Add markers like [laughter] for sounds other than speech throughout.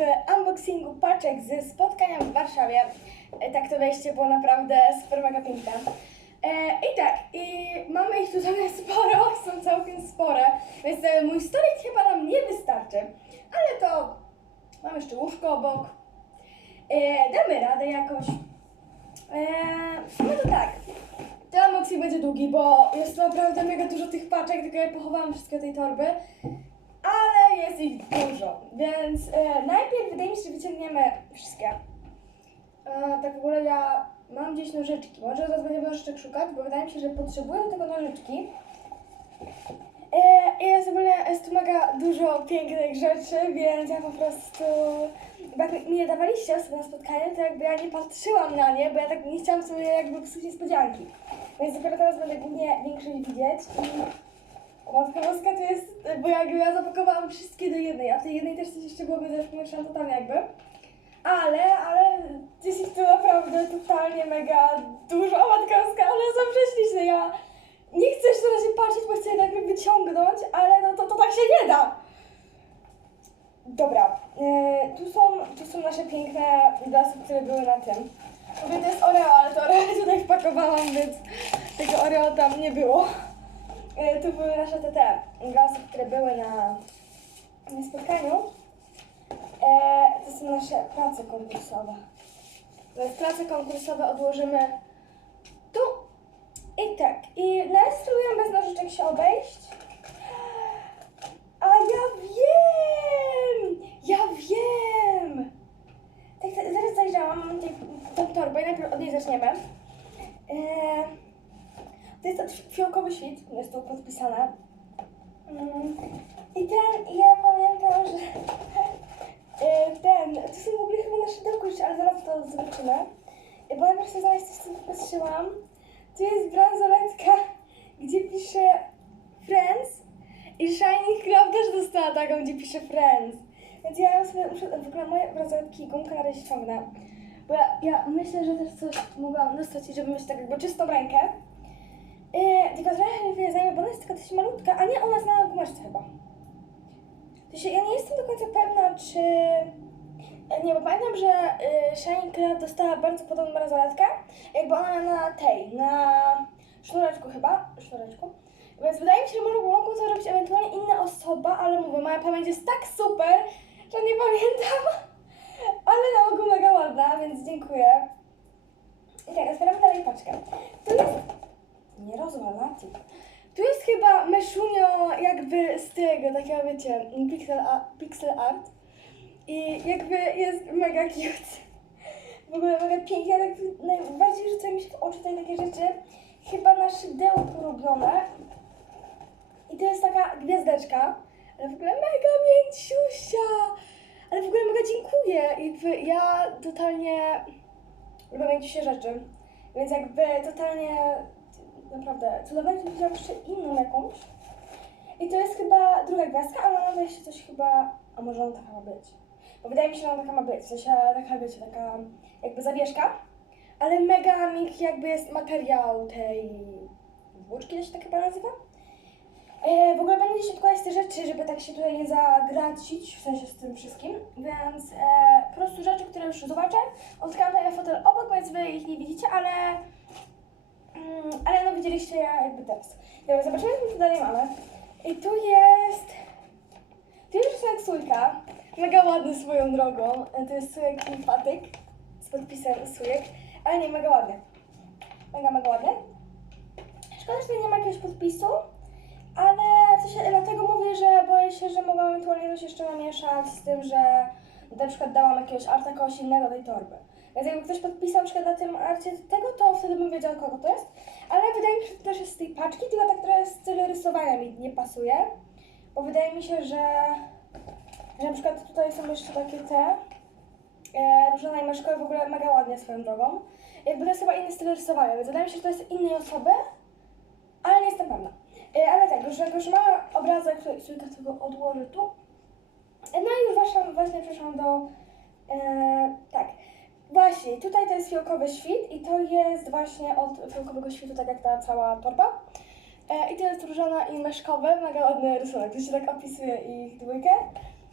w unboxingu paczek ze spotkania w Warszawie. E, Tak to wejście było naprawdę super mega piękne. E, I tak, i mamy ich tutaj [laughs] sporo, są całkiem spore, więc e, mój stolik chyba nam nie wystarczy. Ale to mam jeszcze łóżko obok. Damy radę jakoś. No to tak. Ten unboxing będzie długi, bo jest naprawdę mega dużo tych paczek, tylko ja pochowałam wszystkie tej torby. Jest ich dużo, więc e, najpierw wydaje mi się, że wyciągniemy wszystkie. E, tak w ogóle ja mam gdzieś nożyczki. Może zaraz będziemy nożyczek szukać, bo wydaje mi się, że potrzebuję tego nożyczki. E, jest w ogóle jest tu mega dużo pięknych rzeczy, więc ja po prostu. Bo jak mi je dawaliście sobie na spotkanie, to jakby ja nie patrzyłam na nie, bo ja tak nie chciałam sobie jakby psuć niespodzianki. Więc dopiero teraz będę głównie większość widzieć i Matka Boska to jest, bo jakby ja zapakowałam wszystkie do jednej, a w tej jednej też coś jeszcze było, więc już pomieszałam totalnie jakby. Ale, ale jest ich tu naprawdę totalnie mega dużo. O Matka Boska, one są prześliczne. Ja nie chcę jeszcze na razie patrzeć, bo chcę je najpierw wyciągnąć, ale no to, to tak się nie da. Dobra, e, tu, są, tu są nasze piękne glasy, które były na tym. Mówię, to jest Oreo, ale to Oreo tutaj wpakowałam, więc tego Oreo tam nie było. E, tu były nasze te, te glasy, które były na, na spotkaniu. E, to są nasze prace konkursowe. Więc prace konkursowe odłożymy tu i tak. I na razie spróbuję bez nożyczek się obejść. A ja wiem! Ja wiem! Tak, zaraz zajrzałam, mam tą torbę i najpierw od niej zaczniemy. Eee, to jest to fiołkowy świt, jest tu podpisane. Mm, I ten, ja pamiętam, że [laughs] e, ten, to są w ogóle chyba na szydełku jeszcze, ale zaraz to zobaczymy. E, Bo najpierw chcę znaleźć coś, co popatrzyłam. Tu jest bransoletka, gdzie pisze Friends i Shiny Club też dostała taką, gdzie pisze Friends. Więc ja sobie w ogóle moje bransoletki razie ściągnę. Bo ja, ja myślę, że też coś mogłam dostać, żeby mieć tak jakby czystą rękę. Yy, tylko trochę mnie zajmie, bo ona jest tylko dość malutka, a nie, ona jest na gumeczce chyba. To się, ja nie jestem do końca pewna, czy... e, Nie, bo pamiętam, że y, Shine Club dostała bardzo podobną bransoletkę, jakby ona na tej, na sznureczku chyba, sznureczku. Więc wydaje mi się, że może mogą to robić ewentualnie inna osoba, ale mówię, moja pamięć jest tak super, że nie pamiętam. [laughs] Ale na ogół mega ładna, więc dziękuję. I tak, otwieramy dalej paczkę. Tu jest... Nie rozwalati. Tu jest chyba myszunio jakby z tego, takiego wiecie, pixel, a, pixel art. I jakby jest mega cute. W ogóle mega pięknie, ale tak najbardziej rzucają mi się w oczy tutaj takie rzeczy. Chyba na szydełku robione. I to jest taka gwiazdeczka, ale w ogóle mega mięciusia. Ale w ogóle mega dziękuję. Jakby ja totalnie lubię mięciusie rzeczy. Więc jakby totalnie naprawdę cudownie tu wziąłam jeszcze inną jakąś. I to jest chyba druga gwiazdka, ale ona jeszcze coś chyba, a może ona taka ma być. Bo wydaje mi się, że ona taka ma być, w sensie taka, wiecie, taka jakby zawieszka. Ale mega miękki jakby jest materiał tej włóczki, to się tak chyba nazywa. E, w ogóle będę dzisiaj odkładać te rzeczy, żeby tak się tutaj nie zagracić, w sensie z tym wszystkim, więc e, po prostu rzeczy, które już zobaczę, odkładam na fotel obok, więc wy ich nie widzicie, ale ale no widzieliście je jakby teraz. Dobra, zobaczymy, co dalej mamy. I tu jest, tu jest rysunek mega ładny swoją drogą, E, to jest sójek i patyk z podpisem sójek, ale nie, mega ładny. Mega, mega ładny. Szkoda, że nie ma jakiegoś podpisu, ale dlatego mówię, że boję się, że mogłam ewentualnie coś jeszcze namieszać z tym, że na przykład dałam jakiegoś arta kogoś innego do tej torby. Więc jakby ktoś podpisał przykład na tym arcie tego, to wtedy bym wiedziała kogo to jest. Ale wydaje mi się, że to też jest z tej paczki, tylko tak trochę styl rysowania mi nie pasuje. Bo wydaje mi się, że, że na przykład tutaj są jeszcze takie te e, różne najmaszkowe w ogóle mega ładnie swoją drogą. Jakby to jest chyba inny styl rysowania, więc wydaje mi się, że to jest innej osoby, ale nie jestem pewna. E, ale tak, już, jak już mamy obrazek, który tego odłożę tu. E, no i już właśnie, właśnie przeszłam do... E, tak, właśnie, tutaj to jest fiołkowy świt i to jest właśnie od fiołkowego świtu, tak jak ta cała torba. E, I to jest różana i meszkowy, mega ładny rysunek, to się tak opisuje ich dwójkę.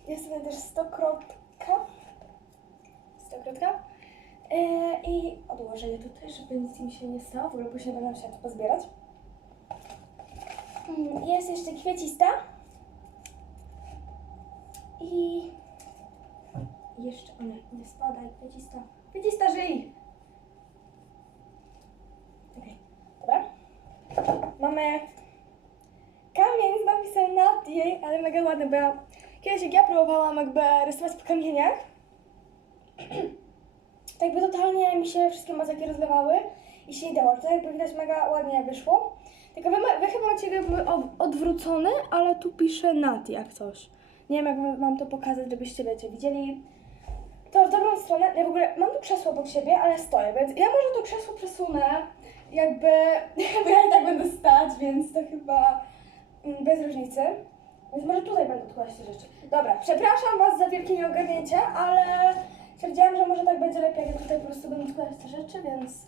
Jest tutaj też stokrotka. stokrotka. E, I odłożę je tutaj, żeby nic mi się nie stało. W ogóle później będę musiała to pozbierać. Mm, Jest jeszcze kwiecista. I jeszcze, o nie, nie spadaj, kwiecista. Żyj! Okej, dobra. Mamy kamień z napisem Nati, ale mega ładny, bo ja kiedyś jak ja próbowałam jakby rysować po kamieniach, [clears throat] to jakby totalnie mi się wszystkie mazaki rozlewały i się nie dało. To jakby widać mega ładnie wyszło. Tylko wy, wy chyba macie jakby od- odwrócony, ale tu pisze Nati jak coś. Nie wiem jak wam to pokazać, żebyście wiecie, widzieli to w dobrą stronę. Ja w ogóle mam tu krzesło obok siebie, ale stoję, więc ja może to krzesło przesunę, jakby, [laughs] bo ja i tak będę stać, więc to chyba mm, bez różnicy. Więc może tutaj będę odkładać te rzeczy. Dobra, przepraszam Was za wielkie nieogarnięcie, ale stwierdziłam, że może tak będzie lepiej, jak ja tutaj po prostu będę odkładać te rzeczy, więc...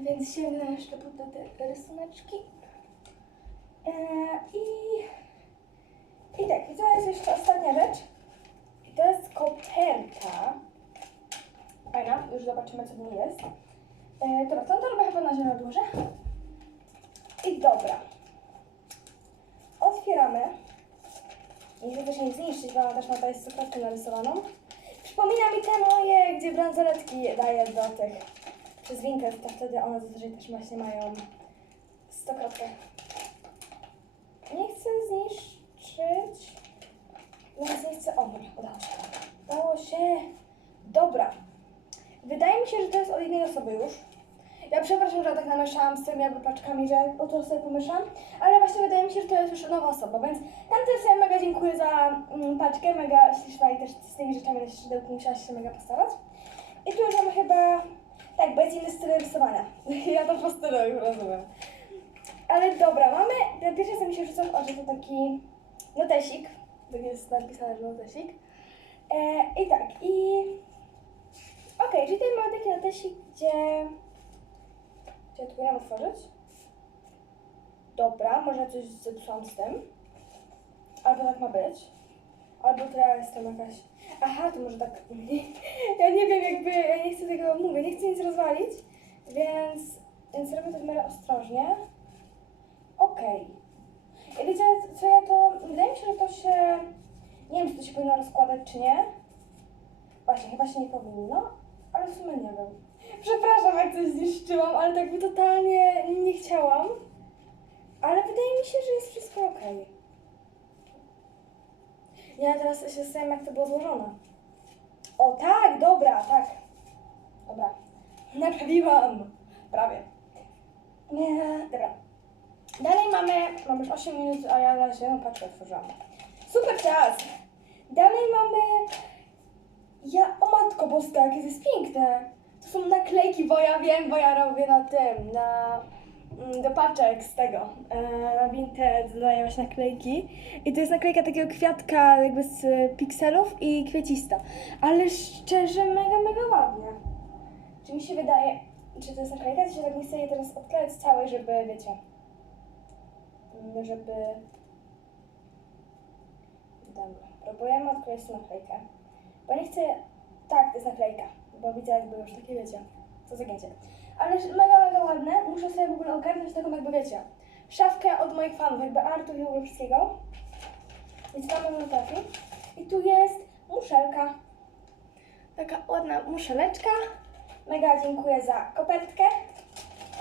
Więc sięgnę jeszcze po te rysuneczki. Eee, I... I tak, i to jest jeszcze ostatnia rzecz. To jest koperta. Fajna, już zobaczymy co w niej jest. E, dobra, tą torbę chyba na ziemię odłożę. I dobra. Otwieramy. I żeby się nie zniszczyć, bo ona też ma tutaj stokratkę narysowaną. Przypomina mi te moje, gdzie bransoletki daję do tych przez Vinted, to wtedy one zazwyczaj też właśnie mają stokrotkę. Nie chcę zniszczyć. Teraz nie chcę. O, dobra, udało się. Udało się. Dobra. Wydaje mi się, że to jest od jednej osoby już. Ja przepraszam, że ja tak namieszałam z tymi jakby paczkami, że o to sobie pomyślałam, ale właśnie wydaje mi się, że to jest już nowa osoba, więc tamtym sobie mega dziękuję za mm, paczkę, mega śliczna i też z tymi rzeczami na szydełku musiałaś się mega postarać. I tu już mamy chyba, tak, jest inny styl rysowania. [laughs] ja to po stylu już rozumiem. Ale dobra, mamy, pierwszy mi się rzuca w oczy to taki notesik, tak jest napisane, że notesik. E, I tak, i okej, czyli tutaj mamy taki notesik, gdzie czy ja tu powinnam otworzyć? Dobra, może coś zepsułam z tym. Albo tak ma być. Albo to ja jestem jakaś... Aha, to może tak... [laughs] ja nie wiem, jakby... Ja nie chcę tego... Mówię, nie chcę nic rozwalić. Więc... Więc robię to w miarę ostrożnie. Okej. I wiecie, co ja to... Wydaje mi się, że to się... Nie wiem, czy to się powinno rozkładać, czy nie. Właśnie, chyba się nie powinno. Ale w sumie nie wiem. Przepraszam, jak coś zniszczyłam, ale tak by totalnie nie chciałam. Ale wydaje mi się, że jest wszystko ok. Ja teraz się zastanawiam, jak to było złożone. O tak, dobra, tak. Dobra. Naprawiłam. Prawie. Nie, dobra. Dalej mamy, mamy już 8 minut, a ja na razie paczkę otworzyłam. Super czas. Dalej mamy ja, o matko boska, jakie to jest piękne. To są naklejki, bo ja wiem, bo ja robię na tym, na mm, do paczek z tego, e, na Vinted dodaję właśnie naklejki. I to jest naklejka takiego kwiatka jakby z pikselów i kwiecista. Ale szczerze, mega, mega ładnie. Czy mi się wydaje, czy to jest naklejka, czy się tak nie chcę jej teraz odklejać całej, żeby, wiecie, żeby... Dobra, próbujemy odkleić naklejkę. Bo nie chcę. Tak, to jest naklejka. Bo widzę jakby już takie wiecie. Co zagięcie. Ale mega, mega ładne. Muszę sobie w ogóle ogarnąć taką jakby wiecie. Szafkę od moich fanów, jakby artu i. Więc mam trafi. I tu jest muszelka. Taka ładna muszeleczka. Mega dziękuję za kopertkę.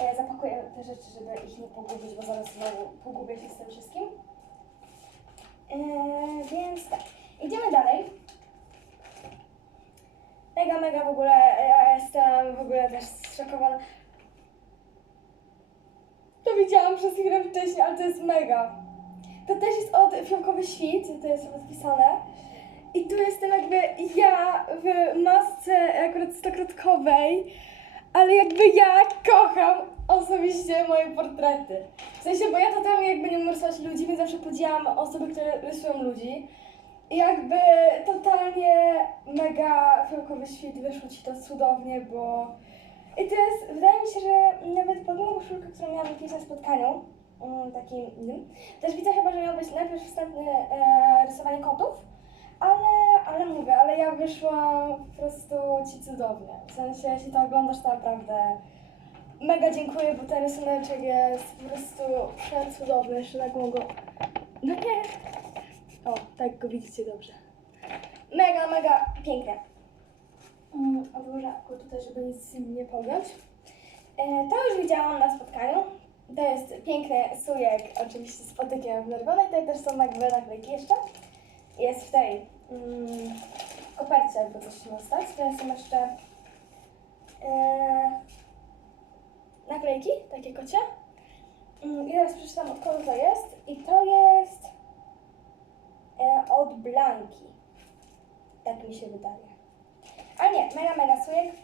E, zapakuję te rzeczy, żeby ich nie pogubić, bo zaraz znowu pogubię się z tym wszystkim. E, więc tak. Idziemy dalej. Mega, mega w ogóle, ja jestem w ogóle też zszokowana. To widziałam przez chwilę wcześniej, ale to jest mega. To też jest od Fiołkowy Świt, to jest podpisane. I tu jestem jakby ja w masce akurat stokrotkowej, ale jakby ja kocham osobiście moje portrety. W sensie, bo ja totalnie jakby nie umiem rysować ludzi, więc zawsze podziwiam osoby, które rysują ludzi. I jakby totalnie mega fiołkowy świt wyszło ci to cudownie, bo... I to jest, wydaje mi się, że nawet podobną koszulkę, którą miałam kiedyś na spotkaniu, mm, takim innym, też widzę chyba, że miał być najpierw wstępne rysowanie kotów, ale, mówię, ale ja wyszłam po prostu ci cudownie. W sensie, jeśli to oglądasz, to naprawdę mega dziękuję, bo ten rysuneczek jest po prostu przecudowny. Jeszcze tak mogę... No nie! O, tak go widzicie dobrze. Mega, mega pięknie. Mm, Odłożę go tutaj, żeby nic nie pogiąć. E, to już widziałam na spotkaniu. To jest piękny sujek, oczywiście z patykiem wnerwonej. Tutaj też są jakby naklejki jeszcze. Jest w tej mm, kopercie, jakby coś ma stać. Tutaj są jeszcze e, naklejki, takie kocie. Mm, I teraz przeczytam od kogo to jest. I to jest e, od Blanki. Tak mi się wydaje. Ale nie, mega, mega sujek.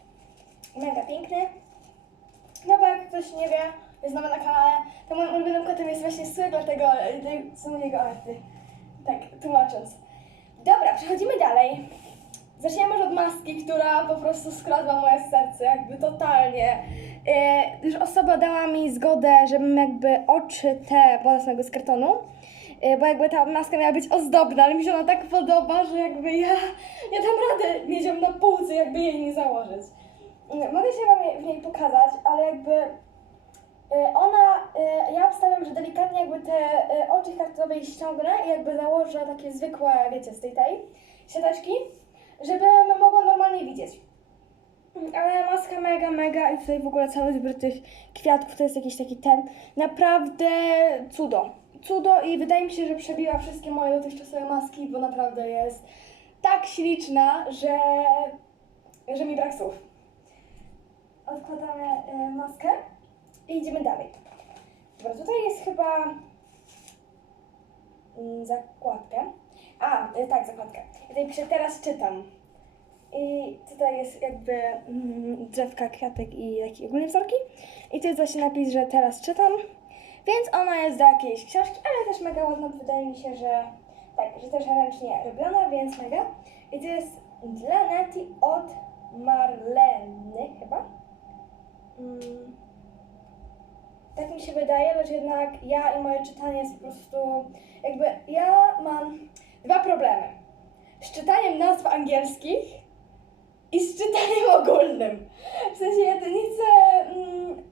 Mega piękny. No bo jak ktoś nie wie, jest nowy na kanale, to moim ulubionym kotem jest właśnie sujek, dlatego są jego arty. Tak, tłumacząc. Dobra, przechodzimy dalej. Zaczniemy może od maski, która po prostu skradła moje serce, jakby totalnie. Yy, już osoba dała mi zgodę, żebym jakby oczy te, bo one są jakby z kartonu, yy, bo jakby ta maska miała być ozdobna, ale mi się ona tak podoba, że jakby ja, ja dam radę mieć ją na półce, jakby jej nie założyć. Yy, mogę się wam w niej pokazać, ale jakby ona, yy, ja obstawiam, że delikatnie jakby te yy, oczy kartonowe jej ściągnę i jakby założę takie zwykłe, wiecie, z tej tej siateczki, żebym mogła normalnie widzieć. Ale maska mega, mega i tutaj w ogóle cały zbiór tych kwiatków to jest jakiś taki ten, naprawdę cudo. Cudo i wydaje mi się, że przebiła wszystkie moje dotychczasowe maski, bo naprawdę jest tak śliczna, że, że mi brak słów. Odkładamy maskę i idziemy dalej. Dobra, tutaj jest chyba mm, zakładkę. A, y, tak, zakładkę. I tutaj piszę teraz czytam. I tutaj jest jakby mm, drzewka, kwiatek i takie ogólnie wzorki. I tu jest właśnie napis, że teraz czytam. Więc ona jest do jakiejś książki, ale też mega ładna. Wydaje mi się, że tak, że też ręcznie robiona, więc mega. I to jest dla Nati od Marleny chyba. Mm. Tak mi się wydaje, lecz jednak ja i moje czytanie jest po prostu jakby ja mam dwa problemy. Z czytaniem nazw angielskich i z czytaniem ogólnym. W sensie ja nie chcę, mm,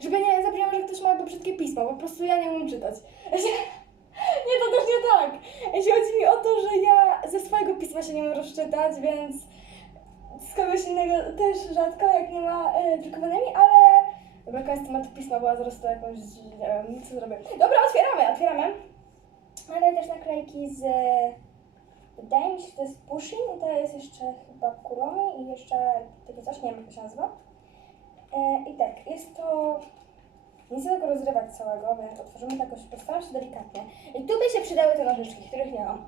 żeby nie zabrzmiało, że ktoś ma brzydkie pismo, po prostu ja nie umiem czytać. Się, [laughs] nie, to też nie tak. Jeśli chodzi mi o to, że ja ze swojego pisma się nie mogę rozczytać, więc z kogoś innego też rzadko, jak nie ma y, drukowanymi, ale dobra, koniec tematu pisma, bo ja zaraz to jakąś, nie wiem, co zrobię. Dobra, otwieramy, otwieramy. Mamy też naklejki z Wydaje mi się, to jest Pushin i to jest jeszcze chyba Kuromi i jeszcze takie coś, nie wiem jak to się nazywa. E, I tak, jest to... Nie chcę tego rozrywać całego, więc otworzymy tak, jakoś, postaram się delikatnie. I tu by się przydały te nożyczki, których nie mam.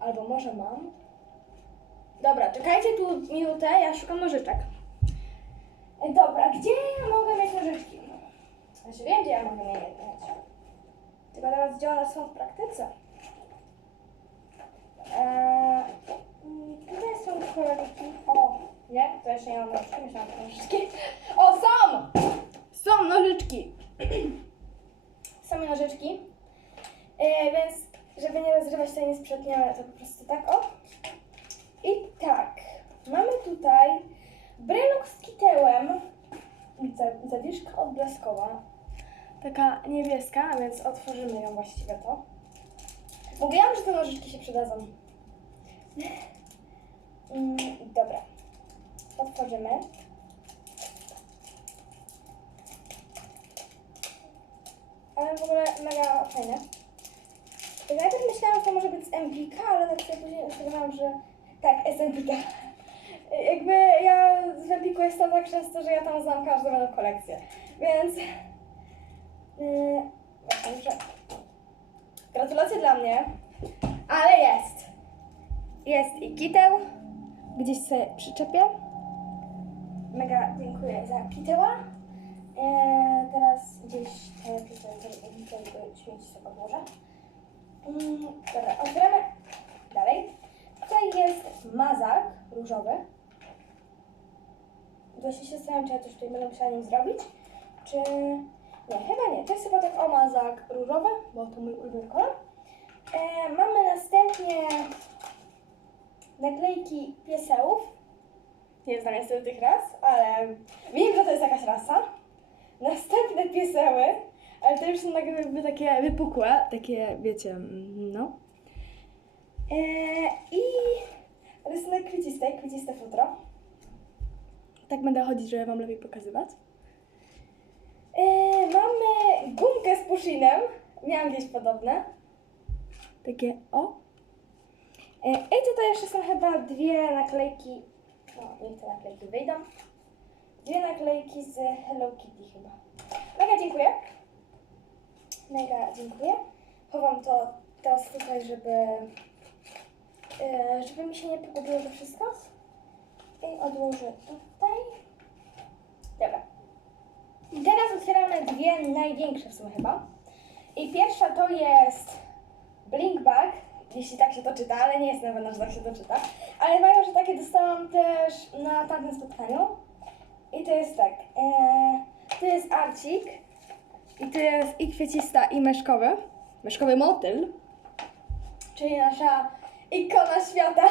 Albo może mam. Dobra, czekajcie tu minutę, ja szukam nożyczek. E, Dobra, gdzie ja mogę mieć nożyczki? Znaczy wiem, gdzie ja mogę je mieć. Tylko teraz gdzie one są w praktyce. Eee, tutaj są kolorki. O, nie? To jeszcze nie mam nożyczki, myślałam, że nożyczki. O, są! Są nożyczki. [clears throat] są nożyczki. Eee, więc, żeby nie rozrywać tutaj nie sprzątniemy, to po prostu tak, o. I tak, mamy tutaj brelok z kitełem. Za- Zawieszka odblaskowa. Taka niebieska, więc otworzymy ją właściwie to. Mówiłam, że te nożyczki się przydadzą. Mm, dobra. Otworzymy. Ale w ogóle mega fajne. Najpierw myślałam, że to może być z Empika, ale tak sobie później uświadomiłam, że tak, jest Empika. Jakby ja z Empiku jestem tak często, że ja tam znam każdą moją kolekcję. Więc... Yy, właśnie, Gratulacje dla mnie, ale jest. Jest i kiteł. Gdzieś sobie przyczepię. Mega dziękuję za kiteła. Eee, teraz gdzieś te tutaj śmieci sobie odłożę. Mm, dobra, otwieramy dalej. Tutaj jest mazak różowy. Właśnie się zastanawiam, czy ja coś tutaj będę musiała nim zrobić, czy... Nie, chyba nie. To jest chyba tak o mazak różowy, bo to mój ulubiony kolor. E, mamy następnie naklejki piesełów. Nie znam niestety tych ras, ale wiem, że to jest jakaś rasa. Następne pieseły, ale to już są tak jakby takie wypukłe, takie wiecie, mm, no. Eee, I rysunek kwieciste, kwieciste futro. Tak będę chodzić, żeby wam lepiej pokazywać. Eee, mamy gumkę z pushinem. Miałam gdzieś podobne. Takie o. Eee, I tutaj jeszcze są chyba dwie naklejki. No, niech te naklejki wyjdą. Dwie naklejki z Hello Kitty chyba. Mega dziękuję. Mega dziękuję. Chowam to teraz tutaj, żeby, e, żeby mi się nie pogubiło to wszystko. I odłożę tutaj. Dobra. Teraz otwieramy dwie największe w sumie chyba. I pierwsza to jest Blinkbag, jeśli tak się to czyta, ale nie jestem pewna, że tak się to czyta. Ale pamiętam, że takie dostałam też na tamtym spotkaniu. I to jest tak. E, tu jest arcik. I tu jest i kwiecista, i meszkowy. Meszkowy motyl. Czyli nasza ikona świata.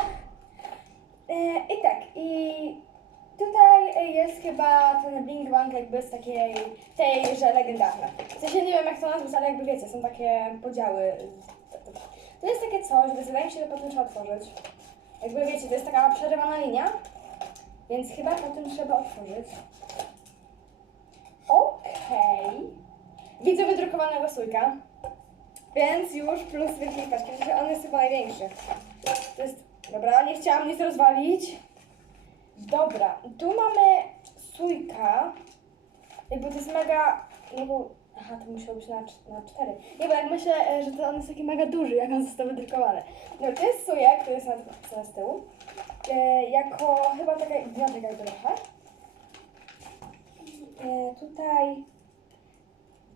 E, I tak, i tutaj jest chyba ten Bing Bang jakby z takiej, tej, że legendarna. W sensie nie wiem jak to nazwać, ale jakby wiecie, są takie podziały. To jest takie coś, wydaje mi się, że potem trzeba otworzyć. Jakby wiecie, to jest taka przerywana linia, więc chyba potem trzeba otworzyć. Okej. Widzę wydrukowanego sójka. Więc już plus wielkiej paczki. Że on jest chyba największy. To jest... Dobra, nie chciałam nic rozwalić. Dobra, tu mamy sójka. Jakby to jest mega... No bo... Aha, to musiało być na, na cztery. Nie, bo jak myślę, e, że to on jest taki mega duży, jak on został wydrukowany. No, to jest sójek, to jest na, na z tyłu. E, jako chyba taka jakby trochę. E, tutaj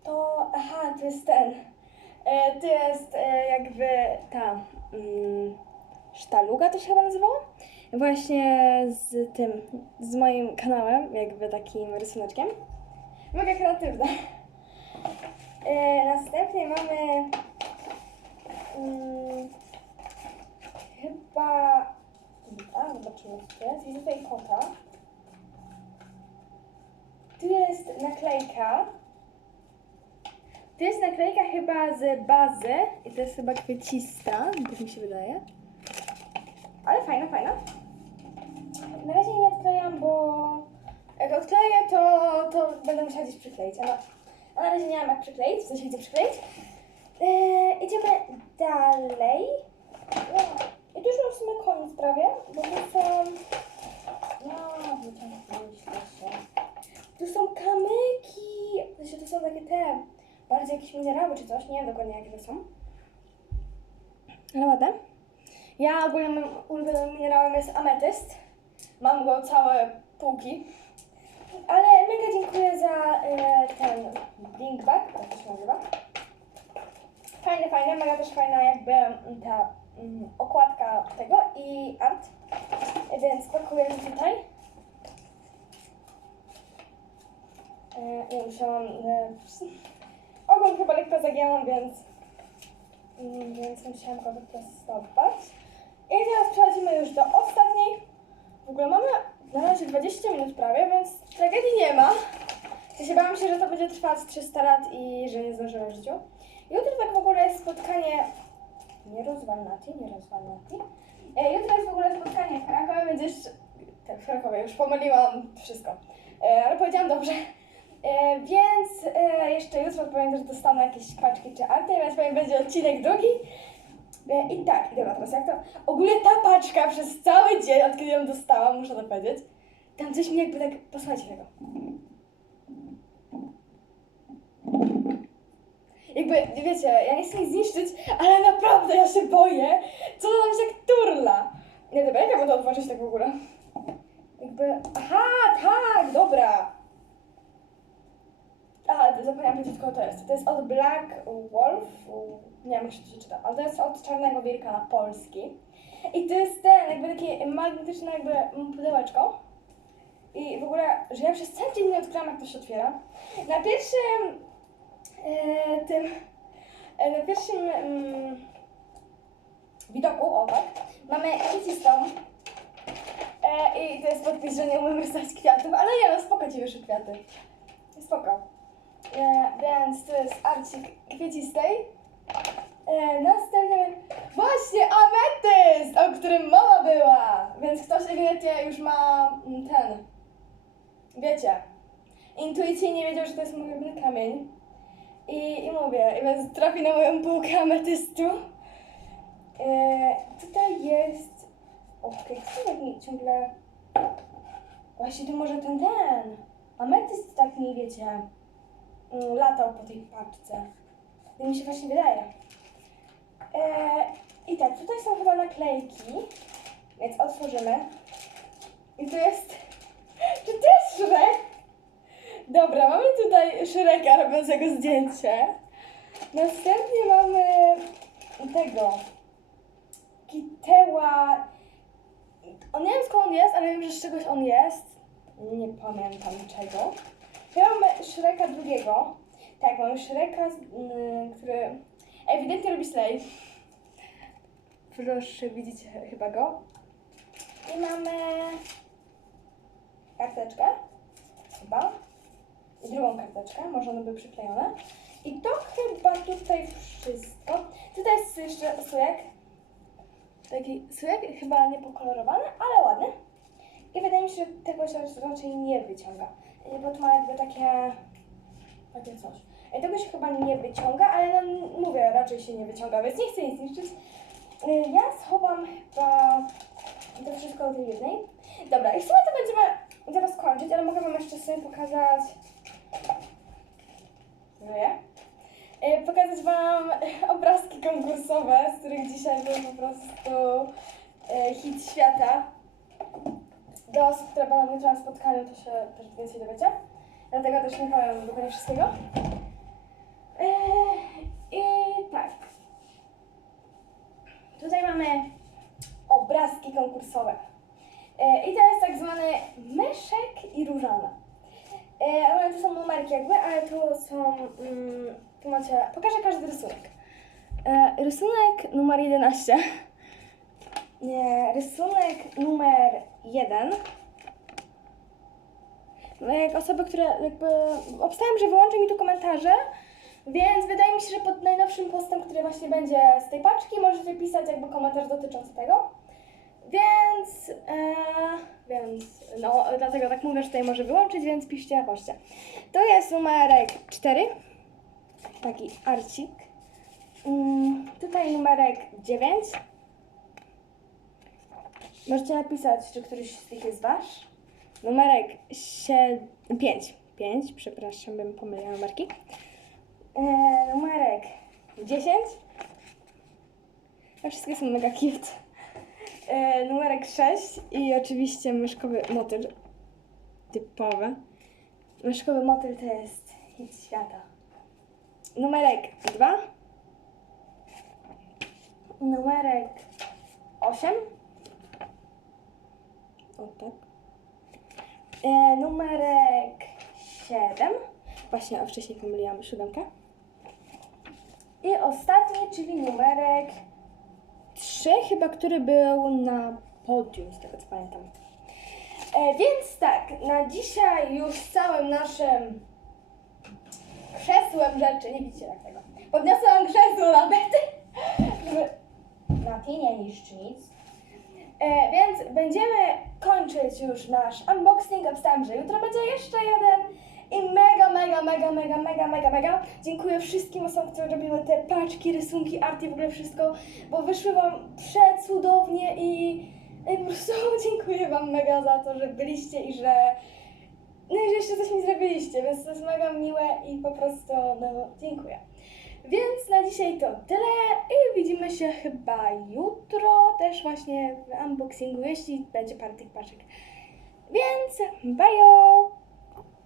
to, aha, to jest ten. E, to jest e, jakby ta mm, sztaluga to się chyba nazywało? Właśnie z tym, z moim kanałem, jakby takim rysuneczkiem. Mega kreatywne. E, następnie mamy mm, chyba a, zobaczymy co to jest. Tutaj kota. Tu jest naklejka. To jest naklejka chyba z bazy i to jest chyba kwiecista, tak mi się wydaje. Ale fajna, fajna. Na razie nie odklejam, bo jak odkleję, to, to będę musiała gdzieś przykleić. A na, a na razie nie mam jak przykleić, w sensie gdzie przykleić. Eee, idziemy dalej. Wow. I tu już mam w sumie koniec prawie, bo tu są... No. Tu są kamyki. W sensie to są takie te, bardziej jakieś minerały czy coś, nie wiem dokładnie jakie to są. Ale ładne. Ja ogólnie moim ulubionym minerałem jest ametyst. Mam go całe półki. Ale mega dziękuję za e, ten Blinkback, tak to się nazywa. Fajne, fajne, mega też fajna jakby mm, ta mm, okładka tego i art. Więc pakuję to tutaj. E, I musiałam... E, ogon chyba lekko zagięłam, więc... mm, Więc musiałam go wyprostować. I teraz przechodzimy już do ostatniej. W ogóle mamy na razie 20 minut prawie, więc tragedii nie ma. Ja się bałam się, że to będzie trwać 300 lat i że nie zdążymy w życiu. Jutro tak w ogóle jest spotkanie... Nie rozwalnati, nie rozwalnati. E, jutro jest w ogóle spotkanie w Krakowie, więc jeszcze... Tak, w Krakowie, już pomyliłam wszystko. E, ale powiedziałam dobrze. E, więc e, jeszcze jutro powiem, że dostanę jakieś paczki czy arty, więc powiem, będzie odcinek drugi. E, I tak, dobra, teraz jak to... Ogólnie ta paczka przez cały dzień, od kiedy ją dostałam, muszę to powiedzieć, tam coś mi jakby tak... Posłuchajcie tego. Jakby, wiecie, ja nie chcę nic zniszczyć, ale naprawdę ja się boję, co to tam się jak turla. Nie, dobra, jak ja będę otworzyć tak w ogóle? Jakby, aha, tak, dobra. A, zapomniałam powiedzieć, kogo to jest. To jest od Black Wolf, nie wiem jak się to czyta, ale to jest od Czarnego Wilka na polski. I to jest ten, jakby takie magnetyczne jakby pudełeczko. I w ogóle, że ja przez cały dzień nie odkryłam, jak to się otwiera. Na pierwszym e, tym, e, na pierwszym mm, widoku, o tak, Mamy kwiecistą. E, I to jest podpis, że nie umiem rysować kwiatów, ale nie no, spoko ci wyszły kwiaty. Spoko. E, więc to jest arcik kwiecistej. E, właśnie ametyst, o którym mowa była. Więc ktoś ewidentnie już ma mm, ten, wiecie, intuicyjnie wiedział, że to jest mój ulubiony kamień. I, I mówię, i więc trafi na moją półkę ametystu. E, tutaj jest, okej, kto tak mi ciągle, właśnie tu może ten, ten, ametyst tak mi, wiecie, mm, latał po tej paczce. Tak mi się właśnie wydaje. E, I tak, tutaj są chyba naklejki, więc otworzymy. I tu jest, [laughs] czy to jest Shrek? Dobra, mamy tutaj Shreka robiącego zdjęcie. Następnie mamy tego, Kiteła. On nie wiem skąd on jest, ale wiem, że z czegoś on jest. Nie pamiętam czego. Chyba mamy Shreka drugiego. Tak, mamy Shreka, który ewidentnie robi slay. Proszę, widzicie chyba go. I mamy karteczkę. Chyba. I drugą karteczkę, może one były przyklejone. I to chyba tutaj wszystko. Tutaj jest jeszcze sujek. Taki sujek, chyba niepokolorowany, ale ładny. I wydaje mi się, że tego się raczej nie wyciąga. Bo to ma jakby takie, takie coś. I tego się chyba nie wyciąga, ale no mówię, raczej się nie wyciąga, więc nie chcę nic niszczyć. Y, Ja schowam chyba to wszystko do jednej. Dobra, i sumie to będziemy zaraz kończyć, ale mogę Wam jeszcze sobie pokazać. No ja? E, Pokazać Wam obrazki konkursowe, z których dzisiaj był po prostu e, hit świata. Do osób, które będą na spotkaniu, to się też więcej dowiecie. Dlatego też nie powiem dokładnie wszystkiego. E, I tak. Tutaj mamy obrazki konkursowe. E, I to jest tak zwany myszek i różana. E, ale to są numerki jakby, ale tu są, mm, tu macie, pokażę każdy rysunek. E, rysunek numer 11. Nie, rysunek numer 1. Jak osoby, które jakby, obstałem, że wyłączy mi tu komentarze, więc wydaje mi się, że pod najnowszym postem, który właśnie będzie z tej paczki, możecie pisać jakby komentarz dotyczący tego. Więc, e, więc, no, dlatego tak mówię, że tutaj może wyłączyć, więc piszcie, poczcie. To jest numerek 4, taki arcik. Mm, tutaj numerek 9. Możecie napisać, czy któryś z tych jest wasz. Numerek 7, 5, 5, przepraszam, bym pomyliła numerki. E, numerek 10. A wszystkie są mega cute. E, numerek 6 i oczywiście myszkowy motyl. Typowe. Myszkowy motyl to jest hit świata. Numerek 2. Numerek 8. O tak. E, numerek 7. Właśnie, a wcześniej pomyliłam siódemkę. I ostatni, czyli numerek 3, chyba, który był na podium, z tego co pamiętam. E, więc tak, na dzisiaj już całym naszym krzesłem rzeczy, nie widzicie jak tego, podniosłam krzesło na żeby Mati nie niszczy nic. E, więc będziemy kończyć już nasz unboxing. Obstałem, że jutro będzie jeszcze jeden. I mega, mega, mega, mega, mega, mega, mega. Dziękuję wszystkim osobom, które robiły te paczki, rysunki, arty, w ogóle wszystko, bo wyszły Wam przecudownie i, i po prostu [laughs] dziękuję Wam mega za to, że byliście i że no i że jeszcze coś mi zrobiliście, więc to jest mega miłe i po prostu, no, dziękuję. Więc na dzisiaj to tyle i widzimy się chyba jutro też właśnie w unboxingu, jeśli będzie parę tych paczek. Więc bajo!